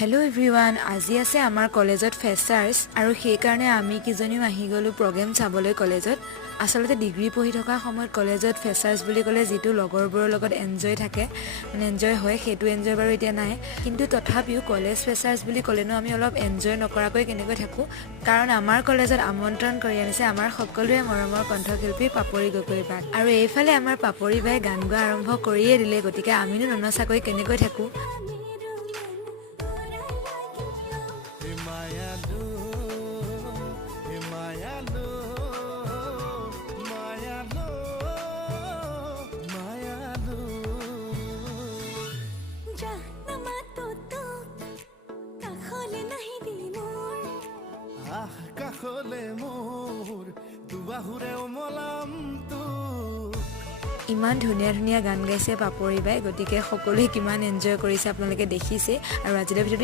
Hello' everyone, আজি আছে আমাৰ কলেজত ফেচাৰ্ছ আৰু সেইকাৰণে আমি কিজনীও আহি গ'লোঁ প্ৰগ্ৰেম চাবলৈ কলেজত। আচলতে ডিগ্ৰী পঢ়ি থকা সময়ত কলেজত ফেচাৰ্ছ বুলি ক'লে যিটো লগৰবোৰৰ লগত এনজয় থাকে, এনজয় হয়, সেইটো এনজয় বাৰু এতিয়া নাই। কিন্তু তথাপিও কলেজ ফেচাৰ্ছ বুলি ক'লেনো আমি অলপ এনজয় নকৰাকৈ কেনেকৈ থাকোঁ, কাৰণ আমাৰ কলেজত আমন্ত্ৰণ কৰি আনিছে আমাৰ সকলোৱে মৰমৰ কণ্ঠশিল্পী পাপৰি গগৈ বাক। আৰু এইফালে আমাৰ পাপৰি বাই গান গোৱা আৰম্ভ কৰিয়ে দিলে, গতিকে আমিনো ননচাকৈ কেনেকৈ থাকোঁ। ইমান ধুনীয়া ধুনীয়া গান গাইছে পাপৰি বাই, গতিকে সকলোৱে কিমান এনজয় কৰিছে আপোনালোকে দেখিছে। আৰু আজিলৈ ভিডিঅ'টো